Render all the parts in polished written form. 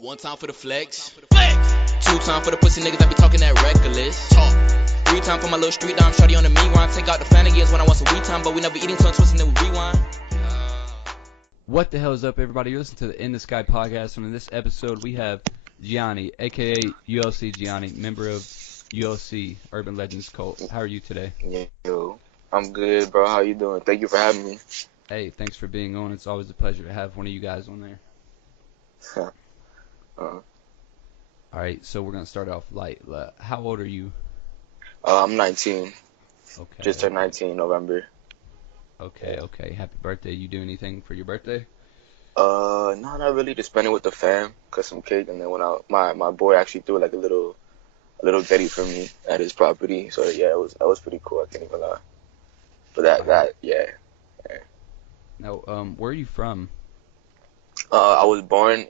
One time for the flex. Two time for the pussy niggas that be talking that reckless. Three time for my little street dime shorty on the meat rhyme. Take out the Flanagan's when I want some weed time, but we never eating tongue twisting, then we rewind. What the hell is up, everybody? You're listening to the In the Sky podcast, and in this episode we have Giahni, aka ULC Giahni, member of ULC Urban Legends Cult. How are you today? Yo, I'm good, bro. How you doing? Thank you for having me. Hey, thanks for being on. It's always a pleasure to have one of you guys on there. Alright, so we're going to start off light. How old are you? I'm 19. Okay. Just turned 19 in November. Okay. Happy birthday. You do anything for your birthday? No, not really. Just spend it with the fam, cut some cake, and then my boy actually threw like a little Betty for me at his property. So yeah, that was pretty cool. I can't even lie. But yeah. Now, where are you from? I was born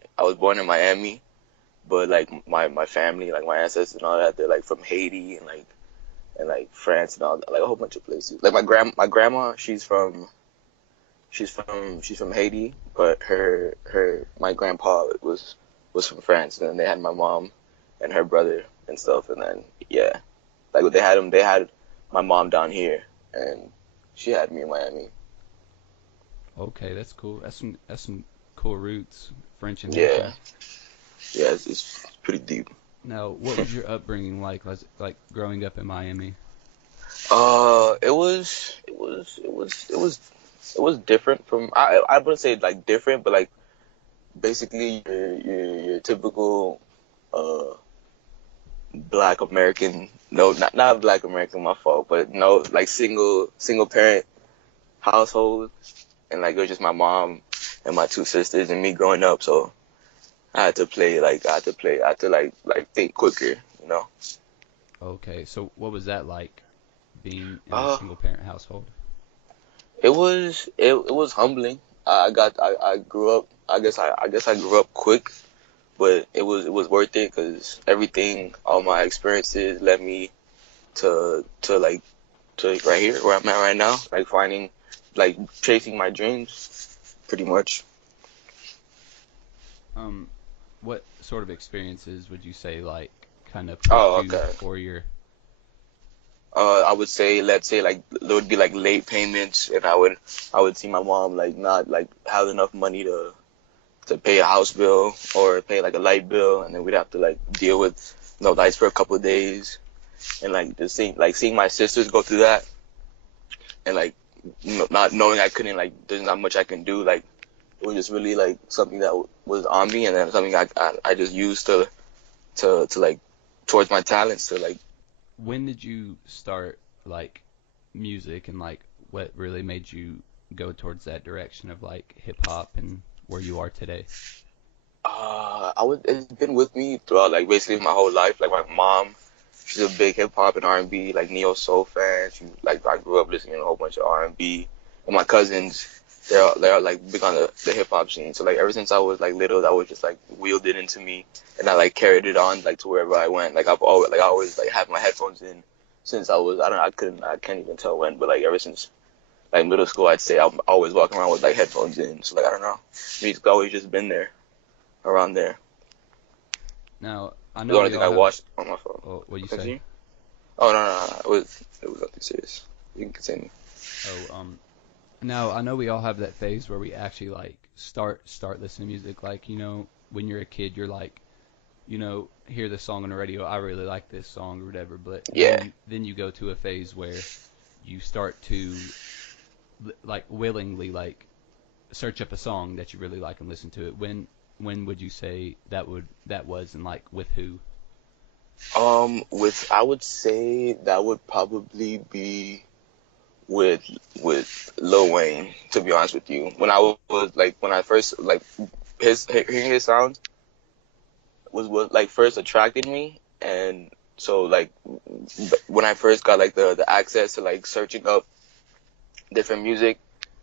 in Miami, but like my family, like my ancestors and all that, they're like from Haiti and France and all that, like a whole bunch of places. Like my grandma, she's from Haiti, but my grandpa was from France, and then they had my mom and her brother and stuff, and then yeah, like they had my mom down here, and she had me in Miami. Okay, that's cool. That's some cool roots, French and Yeah. Haitian. Yeah, it's pretty deep. Now, what was your upbringing like? Like growing up in Miami? It was different from I wouldn't say like different, but like basically your typical Black American, no, not Black American, my fault, but no, like single parent household, and like it was just my mom and my two sisters and me growing up, so I had to think quicker, you know. Okay, so what was that like, being in a single parent household? It was humbling. I grew up. I guess I grew up quick, but it was worth it because all my experiences led me to right here where I'm at right now, like chasing my dreams, pretty much. What sort of experiences would you say like kind of Oh, pushed you okay. for your? I would say, let's say, like there would be like late payments, and I would see my mom like not like have enough money to pay a house bill or pay like a light bill, and then we'd have to like deal with no lights for a couple of days, and like just seeing my sisters go through that, and like not knowing I couldn't, like there's not much I can do, like it was just really like something that was on me, and then something I just used to like towards my talents to like. When did you start like music, and like what really made you go towards that direction of like hip hop and where you are today? It's been with me throughout like basically my whole life. Like my mom, she's a big hip hop and R&B, like neo soul fan. I grew up listening to a whole bunch of R&B, and my cousins, they're like big on the hip hop scene. So like ever since I was like little, that was just like wheeled it into me, and I like carried it on like to wherever I went. Like I always like had my headphones in since I can't even tell when, but like ever since like middle school, I'd say I'm always walking around with like headphones in. So like I don't know, music's always just been there, around there. Now I The know only we thing all I have. watched on my phone. Oh, what you Continue? say? Oh no, it was nothing serious. You can continue. Now I know we all have that phase where we actually like start listening to music. Like, when you're a kid, you're like, hear the song on the radio. I really like this song or whatever. But Yeah. then you go to a phase where you start to like willingly like search up a song that you really like and listen to it. When would you say that was, and like with who? I would say that would probably be with Lil Wayne, to be honest with you. When I first like hearing his sound was what like first attracted me, and so like when I first got like the access to like searching up different music,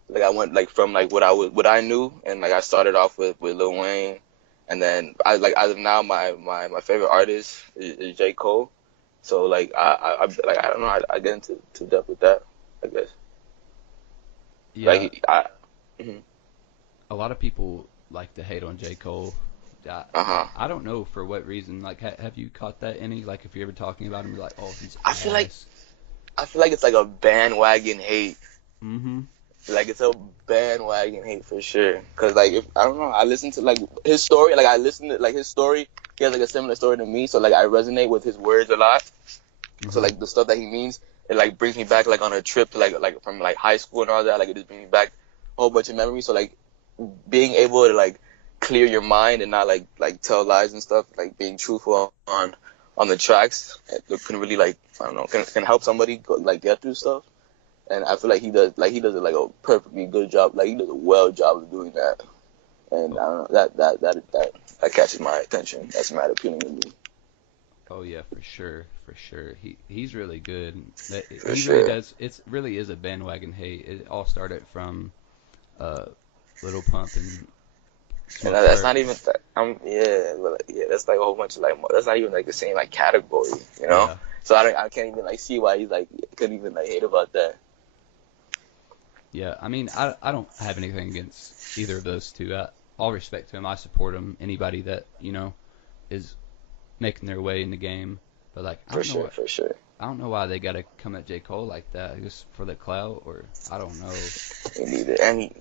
like I went like from like what I knew, and like I started off with Lil Wayne, and then as of now my favorite artist is J. Cole. So like I don't know, I get into depth with that, I guess. Yeah, Mhm. a lot of people like to hate on J. Cole, I, Uh-huh. I don't know for what reason. Like, have you caught that any? Like, if you're ever talking about him, you're like, oh, he's I feel like ass. I feel like it's like a bandwagon hate. Mm-hmm. Like it's a bandwagon hate for sure. Cause like if I don't know, I listen to like his story. Like I listen to like his story. He has like a similar story to me. So like I resonate with his words a lot. So Mm-hmm. like the stuff that he means, it like brings me back like on a trip to like from like high school and all that. Like it just brings me back a whole bunch of memories. So like being able to like clear your mind and not like tell lies and stuff. Like being truthful on the tracks, it can really like I don't know can help somebody go, like get through stuff. And I feel like he does it like a perfectly good job. Like he does a well job of doing that. And I don't know that catches my attention. That's mad appealing to me Oh yeah, for sure, for sure. He's really good. for He really sure. does. It really is a bandwagon hate. It all started from uh, Little Pump and And Smoke that's not Perp. even yeah, but like, yeah, that's like a whole bunch of like that's not even like the same like category, you know. Yeah, So I can't even like see why he's like couldn't even like hate about that. yeah. I mean, I don't have anything against either of those two. All respect to him. I support him. Anybody that is making their way in the game. But like, For sure, for sure. I don't know why they gotta come at J. Cole like that. Just for the clout, or I don't know. Me neither. And he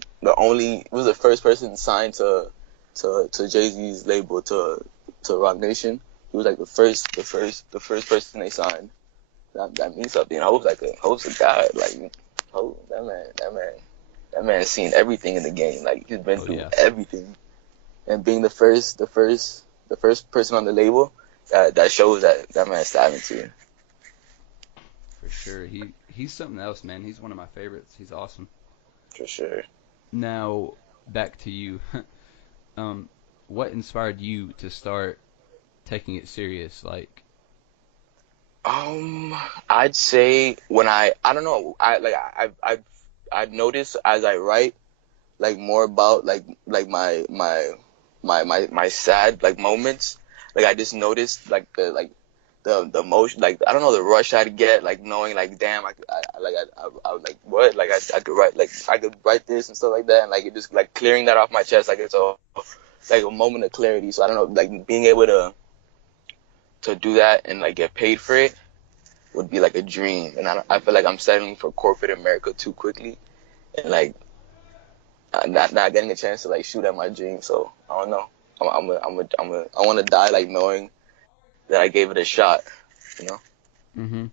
was the first person signed to Jay-Z's label to Rock Nation. He was like the first person they signed. That means something. Hope's a god. Like Hope, that man has seen everything in the game. Like he's been Oh through yeah, everything. And being the first person on the label, that shows that man's talented. for sure. He's something else, man. He's one of my favorites. He's awesome. For sure. Now back to you. um, what inspired you to start taking it serious? Like, I'd say when I don't know, I've noticed as I write like more about like my sad like moments. Like I just noticed the motion, like I don't know, the rush I'd get, like knowing like damn I was like what, like I could write, like I could write this and stuff like that, and like it just like clearing that off my chest, like it's a moment of clarity. So I don't know, like being able to do that and like get paid for it would be like a dream. And I feel like I'm settling for corporate America too quickly, and like not getting a chance to like shoot at my dream. So I don't know. I want to die like knowing that I gave it a shot. You know. mm-hmm.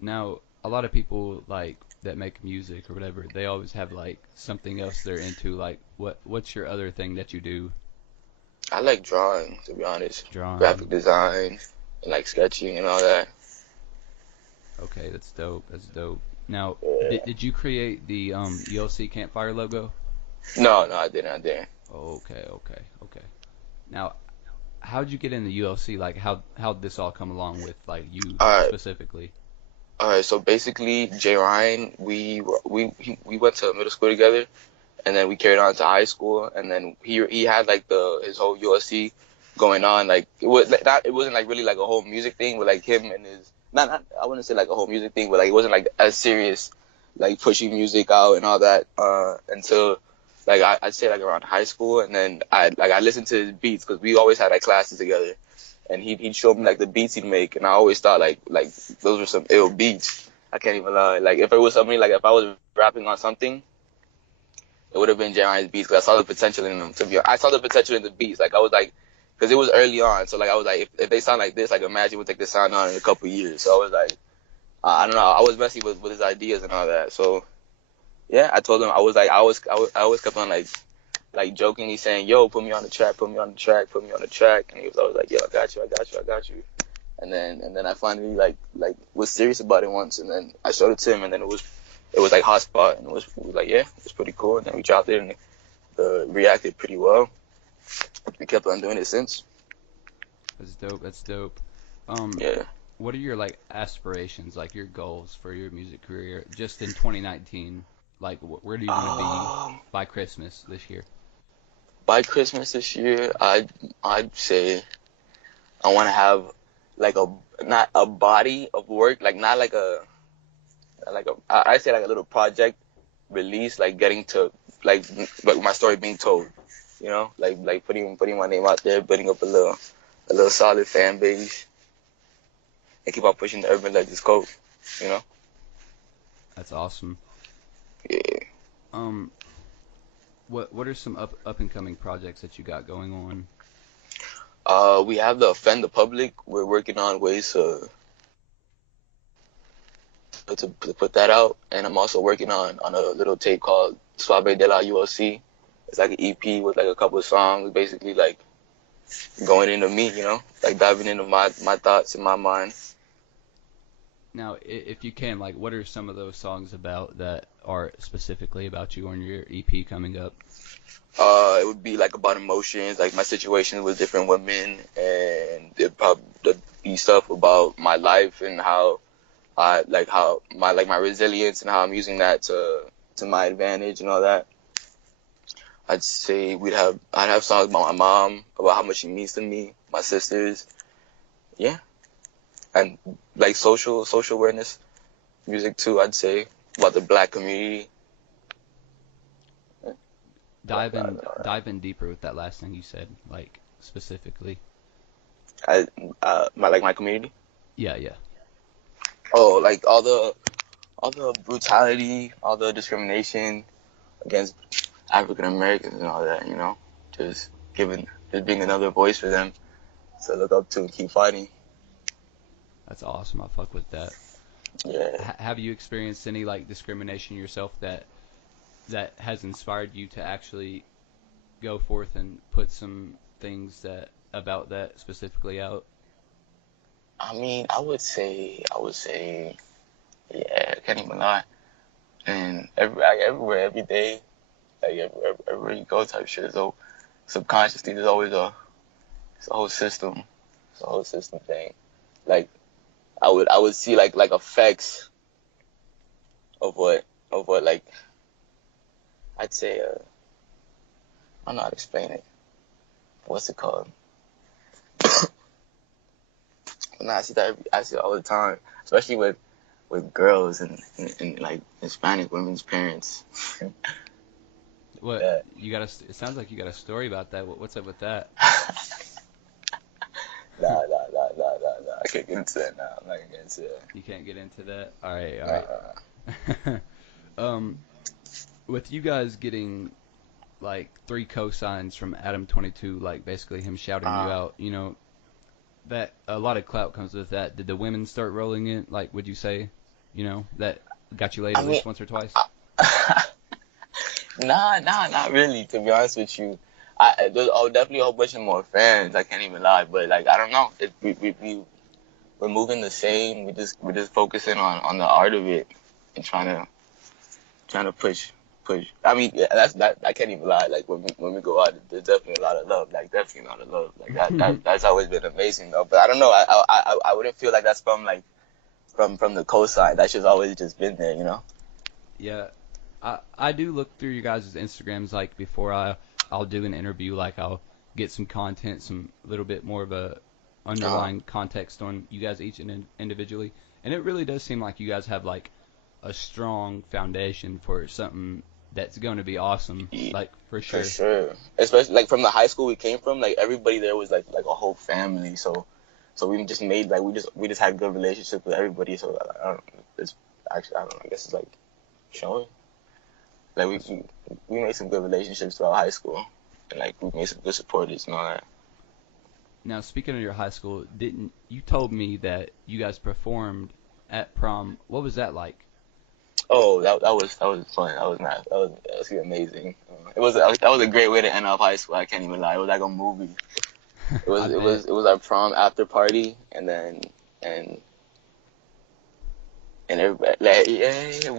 Now a lot of people like that make music or whatever. They always have like something else they're into. Like, what's your other thing that you do? I like drawing, to be honest. Drawing. Graphic design and like sketching and all that. Okay, that's dope. That's dope. Now, Yeah. did you create the ULC campfire logo? No, I didn't. I didn't. Okay, okay, okay. Now, how'd you get in the ULC? Like, how'd this all come along with like you All right. specifically? All right. So basically, Jay Ryan, we went to middle school together, and then we carried on to high school, and then he had like his whole USC going on. Like it wasn't like really like a whole music thing, but like him and his not I wouldn't say like a whole music thing, but like it wasn't like as serious, like pushing music out and all that until like I'd say like around high school, and then I listened to his beats because we always had like classes together, and he'd show me like the beats he'd make, and I always thought like those were some ill beats. I can't even lie. Like if it was something like if I was rapping on something, it would have been Giahni's beats because I saw the potential in them. I saw the potential in the beats. Like I was like, because it was early on, so like I was like, if they sound like this, like imagine what they could sound on in a couple years. So I was like, I don't know, I was messy with his ideas and all that. So yeah, I told him I was like, I always kept on like jokingly saying, yo, put me on the track, put me on the track, put me on the track, and he was always like, yo, I got you, I got you, I got you. And then I finally like was serious about it once, and then I showed it to him, and then it was like hotspot, and it was like, yeah, it was pretty cool. And then we dropped it, and it reacted pretty well. We kept on doing it since. That's dope. That's dope. Um, Yeah. what are your like aspirations, like your goals for your music career, just in 2019? Like, where do you want to be Um, by Christmas this year? by Christmas this year, I'd say I want to have like not a body of work, like not like a I say like a little project release, like getting to like my story being told. you know, like putting my name out there, building up a little solid fan base, and keep on pushing the Urban Legends code, you know. That's awesome. Yeah. Um, what are some up and coming projects that you got going on? We have the Offend the Public. We're working on ways to put that out, and I'm also working on a little tape called Suave de la ULC. It's like an EP with like a couple of songs, basically like going into me, you know, like diving into my thoughts and my mind. Now, if you can, like, what are some of those songs about that are specifically about you on your EP coming up? It would be like about emotions, like my situation with different women, and it probably be stuff about my life and how how my resilience and how I'm using that to my advantage and all that. I'd say I'd have songs about my mom, about how much she means to me, my sisters, yeah, and like social awareness music too. I'd say about the Black community. Dive in deeper with that last thing you said, like specifically. I my community. Yeah. Oh, like all the brutality, all the discrimination against African Americans and all that, you know, just being another voice for them to look up to and keep fighting. That's awesome. I fuck with that. Yeah. Have you experienced any like discrimination yourself that has inspired you to actually go forth and put some things that about that specifically out? I mean, I would say, yeah, I can't even lie. And everywhere, every day, like everywhere you go, type shit. So subconsciously, there's always it's a whole system, it's a whole system thing. Like I would see like effects of what like I'd say I don't know how to explain it. What's it called? Nah, I see that all the time, especially with girls and like Hispanic women's parents. What Yeah. you got? It sounds like you got a story about that. What's up with that? Nah. I can't get into that now. I'm not gonna get into that. You can't get into that. All Uh, right. um, with you guys getting like 3 cosigns from Adam 22, like basically him shouting you out, you know, that a lot of clout comes with that. Did the women start rolling in? Like, would you say, you know, that got you laid I at mean, least once or twice? not really. To be honest with you, there's definitely a whole bunch of more fans. I can't even lie, but like I don't know. We're moving the same. We're just focusing on the art of it and trying to push. I mean, yeah, that I can't even lie. Like when we go out, there's definitely a lot of love. Like definitely a lot of love. Like that's always been amazing though. But I don't know. I wouldn't feel like that's from like from the cosign. That's just always just been there, you know. Yeah, I do look through you guys' Instagrams like before I'll do an interview. Like I'll get some content, some little bit more of a underlying context on you guys each individually, and it really does seem like you guys have like a strong foundation for something that's going to be awesome, like for sure. For sure. Especially like from the high school we came from, like everybody there was like a whole family. So we just made like we just had good relationships with everybody. So I don't, it's actually I don't know. I guess it's like showing. Like we made some good relationships throughout high school, and like we made some good supporters and all that. Now, speaking of your high school, didn't you told me that you guys performed at prom? What was that like? Oh, that was fun. That was amazing. That was a great way to end off high school. I can't even lie. It was like a movie. I bet. It was our prom after party, and then and and everybody like yeah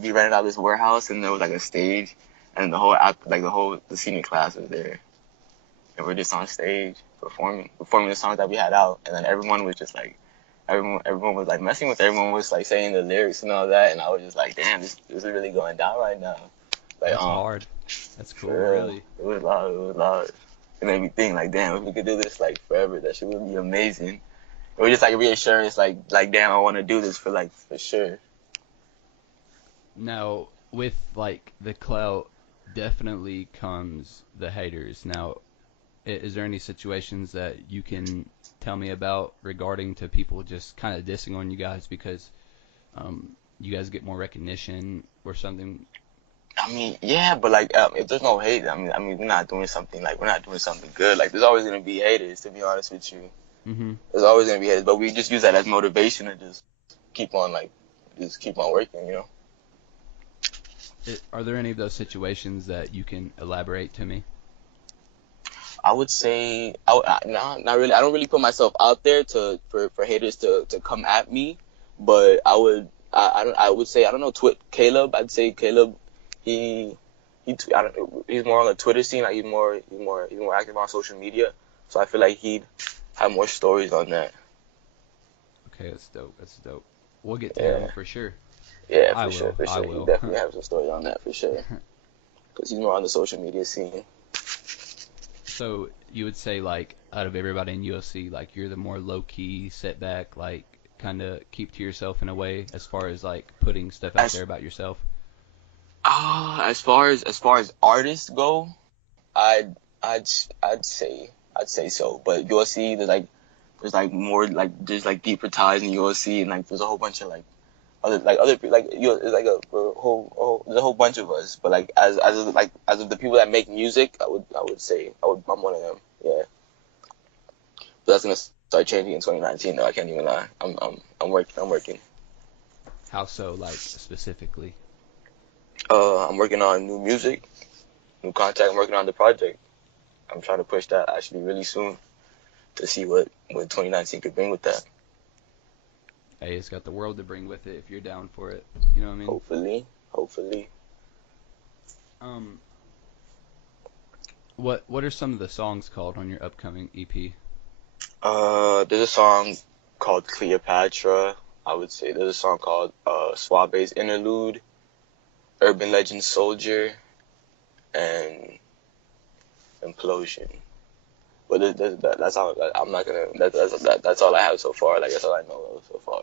we rented out this warehouse, and there was like a stage, and the senior class was there, and we're just on stage performing the songs that we had out, and then everyone was just like. Everyone was like messing with. Everyone was like saying the lyrics and all that, and I was just like, "Damn, this is really going down right now." Like, That's hard. That's cool, for real. really. It was loud. It was loud. It made me think like, damn, if we could do this like forever, that shit would be amazing. It was just like reassurance, like damn, I want to do this for sure. Now, with like the clout definitely comes the haters. Now, is there any situations that you can tell me about regarding to people just kind of dissing on you guys because you guys get more recognition or something? I mean, yeah, but like, if there's no hate, I mean, we're not doing something good. Like, there's always gonna be haters, to be honest with you. Mm-hmm. There's always gonna be haters, but we just use that as motivation to keep on, just keep on working, you know? Are there any of those situations that you can elaborate to me? I would say, no, not really. I don't really put myself out there for haters to come at me, but I would say, I don't know, Caleb. I'd say Caleb, he, I don't know, he's more on the Twitter scene. Like he's more active on social media. So I feel like he'd have more stories on that. Okay, that's dope. That's dope. We'll get to him Yeah, for sure. yeah, I for sure, will. for I sure. He will. definitely has some stories on that for sure. Because he's more on the social media scene. So you would say like out of everybody in ULC, like you're the more low key, set back, like kind of keep to yourself in a way as far as like putting stuff out As there about yourself. as far as artists go, I'd I'd I'd say so. But USC, there's like more like there's like deeper ties in USC, and like there's a whole bunch of other people like you. It's like there's a whole bunch of us. But like as of the people that make music, I would say I'm one of them. Yeah, but that's gonna start changing in 2019. Though I can't even lie. I'm working. How so, like specifically? I'm working on new music, new content. I'm working on the project. I'm trying to push that actually really soon to see what 2019 could bring with that. Hey, it's got the world to bring with it if you're down for it. You know what I mean? Hopefully. Um, what are some of the songs called on your upcoming EP? There's a song called Cleopatra. I would say there's a song called Suave's Interlude, Urban Legend Soldier, and Implosion. But that's all. I'm not gonna. That's all I have so far. Like that's all I know of so far.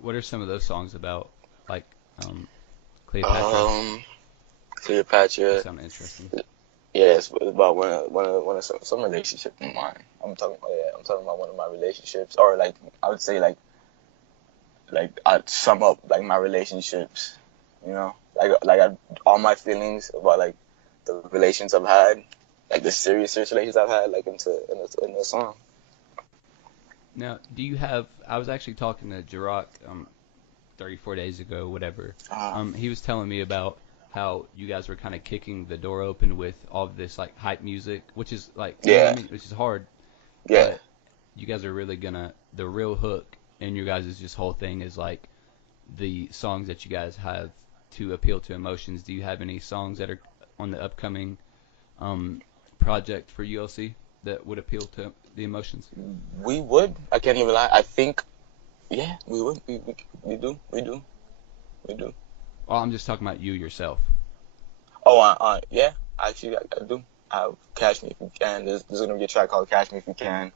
What are some of those songs about? Like Cleopatra. Um, That Cleopatra. sound interesting. Yeah, it's about one of some relationship of mine. I'm talking about one of my relationships, or like I would say like I'd sum up like my relationships, you know, all my feelings about like the relations I've had, like the serious relations I've had, like in the song. Now, do you have? I was actually talking to Jirok 3 4 days ago, whatever. Uh, He was telling me about how you guys were kind of kicking the door open with all of this like hype music, which is like you know what I yeah, mean, which is hard, yeah. but you guys are really gonna the real hook in your guys' just whole thing is like the songs that you guys have to appeal to emotions. Do you have any songs that are on the upcoming um, project for ULC that would appeal to the emotions? We would. I can't even lie. I think, yeah, we would. We do. Oh, I'm just talking about you yourself. Oh, yeah. Actually, I do. Catch Me If You Can. There's gonna be a track called Catch Me If You Can,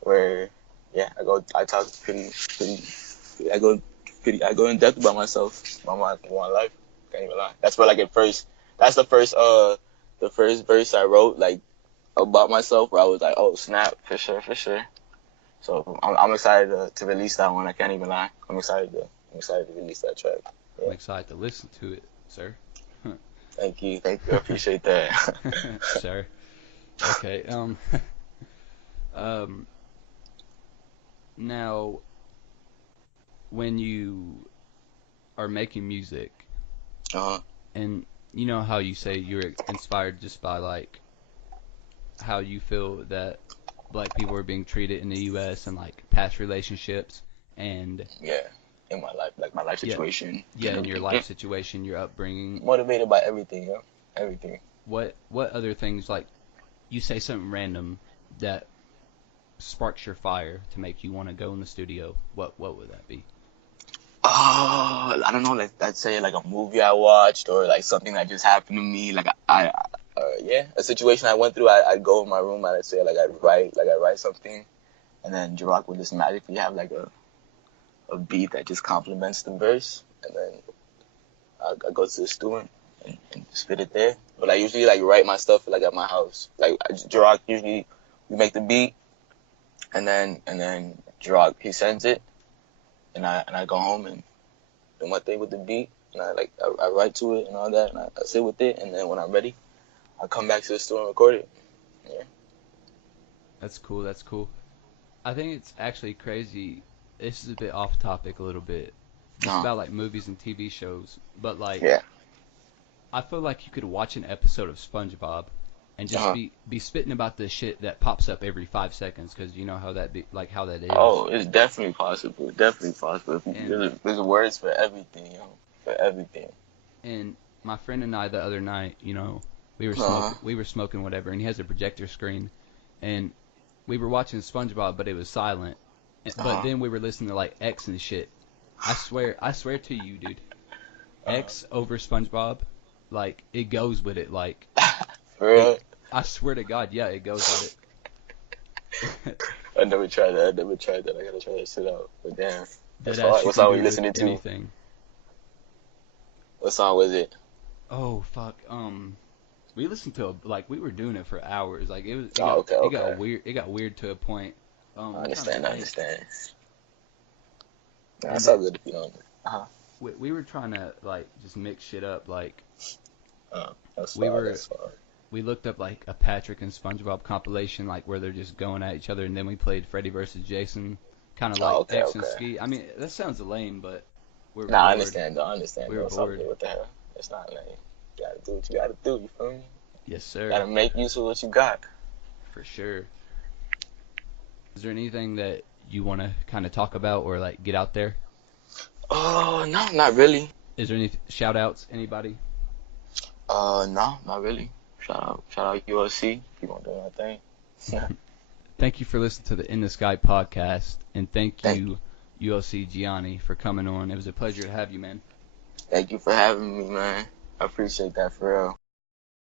where, yeah, I talk I go in depth about myself, about my life. Can't even lie. That's where like at first, that's the first verse I wrote like about myself, where I was like, oh snap, for sure, for sure. So I'm excited to release that one. I can't even lie. I'm excited to release that track. I'm Yeah. excited to listen to it, sir. Thank you. I appreciate that. Sir. Okay. Um. Now, when you are making music, uh, and you know how you say you're inspired just by like how you feel that black people are being treated in the U.S. and like past relationships, and yeah, in my life, like my life yeah, situation. yeah, in your life situation, your upbringing. Motivated by everything, everything. What other things like you say something random that sparks your fire to make you want to go in the studio? What would that be? I don't know, like let's say like a movie I watched or like something that just happened to me. Like yeah, a situation I went through. I'd go in my room. I'd say I write something, and then Jirok would just magically have like a beat that just complements the verse, and then I go to the studio and spit it there. But I usually like write my stuff like at my house. Like Jirok usually we make the beat, and then Jirok he sends it, and I go home and do my thing with the beat, and I write to it and all that, and I sit with it, and then when I'm ready, I come back to the store and record it. Yeah. That's cool. That's cool. I think it's actually crazy. This is a bit off topic a little bit, just about like movies and TV shows. But like, Yeah. I feel like you could watch an episode of SpongeBob and just be spitting about the shit that pops up every 5 seconds, because you know how that be like how that is. Oh, it's definitely possible. Definitely possible. There's words for everything, for everything. And my friend and I the other night, you know, we were smoking whatever, and he has a projector screen, and we were watching SpongeBob, but it was silent. But then we were listening to like X and shit. I swear to you, dude. X over SpongeBob, like it goes with it. Like, for real? I swear to God, yeah, it goes with it. I never tried that. I gotta try that shit out. But damn, What song were you listening to? Anything. What song was it? Oh fuck. We listened to we were doing it for hours. Like it got weird. It got weird to a point. I understand. That's all good if you don't. We were trying to like just mix shit up. Like that's we looked up like a Patrick and SpongeBob compilation, like where they're just going at each other, and then we played Freddy vs. Jason, kind of like X and Ski. I mean, that sounds lame, but we're bored. I understand. We were bored. What the hell? It's not lame. You gotta do what you gotta do. You feel me? Yes, sir. You gotta make use of what you got. For sure. Is there anything that you want to kind of talk about or like get out there? Oh, no, not really. Is there any shout outs? Anybody? No, not really. Shout out ULC. Keep on doing my thing. Thank you for listening to the In the Sky podcast, and thank you, ULC Giahni, for coming on. It was a pleasure to have you, man. Thank you for having me, man. I appreciate that for real.